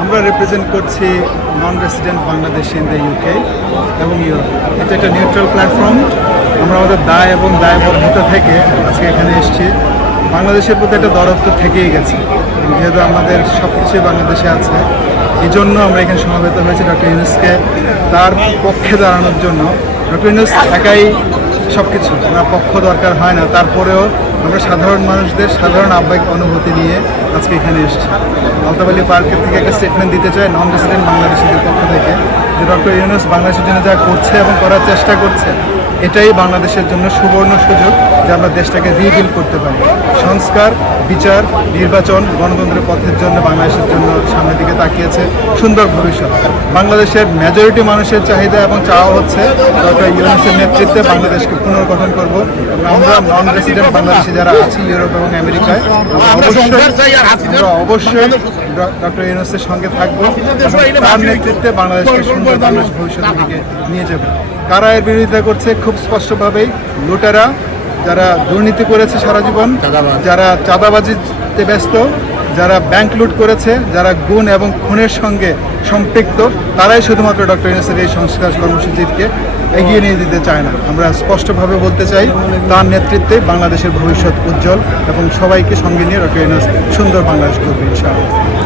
আমরা রিপ্রেজেন্ট করছি non resident Bangladesh in the UK এবং ইউরোপ এটা একটা নিউট্রাল প্ল্যাটফর্ম আমরা আমাদের দায় এবং দায়বদ্ধতা থেকে আজকে এখানে এসেছি। বাংলাদেশের প্রতি একটা দরদ তো থেকেই গেছে। যেহেতু আমাদের সব কিছুই বাংলাদেশে আছে, এই জন্য আমরা এখানে সমাবেত হয়েছি ডক্টর ইউনুসকে তার পক্ষে দাঁড়ানোর জন্য। ডক্টর ইউনুস একাই সব কিছু ওনার পক্ষ দরকার হয় না। তারপরেও আমরা সাধারণ মানুষদের সাধারণ আবেগ অনুভূতি নিয়ে আজকে এখানে এসেছি। আলতাবালি পার্কের থেকে একটা স্টেটমেন্ট দিতে চাই নন রেসিডেন্ট বাংলাদেশিদের পক্ষ থেকে। যে ডক্টর ইউনুস বাংলাদেশের জন্য যা করছে এবং করার চেষ্টা করছে এটাই বাংলাদেশের জন্য সুবর্ণ সুযোগ যে আমরা দেশটাকে রিবিল্ড করতে পারি। সংস্কার বিচার নির্বাচন গণতন্ত্রের পথের জন্য বাংলাদেশের জন্য সামনের দিকে তাকিয়েছে সুন্দর ভবিষ্যৎ। বাংলাদেশের মেজরিটি মানুষের চাহিদা এবং চাওয়া হচ্ছে ডক্টর ইউনুসের নেতৃত্বে বাংলাদেশকে পুনর্গঠন করব। এবং আমরা নন রেসিডেন্ট বাংলাদেশি যারা আছি ইউরোপ এবং আমেরিকায় আমরা অবশ্যই আমরা অবশ্যই ডক্টর ইউনুসের সঙ্গে থাকব। তার নেতৃত্বে বাংলাদেশকে সুন্দর বাংলাদেশ ভবিষ্যতের দিকে নিয়ে যাবে। কারা এর বিরোধিতা করছে? খুব স্পষ্টভাবেই লুটেরা যারা দুর্নীতি করেছে সারা জীবন যারা চাঁদাবাজিতে ব্যস্ত যারা ব্যাংক লুট করেছে, যারা গুণ এবং খুনের সঙ্গে সম্পৃক্ত, তারাই শুধুমাত্র ডক্টর ইউনুসের এই সংস্কার কর্মসূচিকে এগিয়ে নিয়ে দিতে চায় না। আমরা স্পষ্টভাবে বলতে চাই, তার নেতৃত্বে বাংলাদেশের ভবিষ্যৎ উজ্জ্বল এবং সবাইকে সঙ্গে নিয়ে ডক্টর ইউনুস সুন্দর বাংলাদেশ করবে, ইনশাআল্লাহ।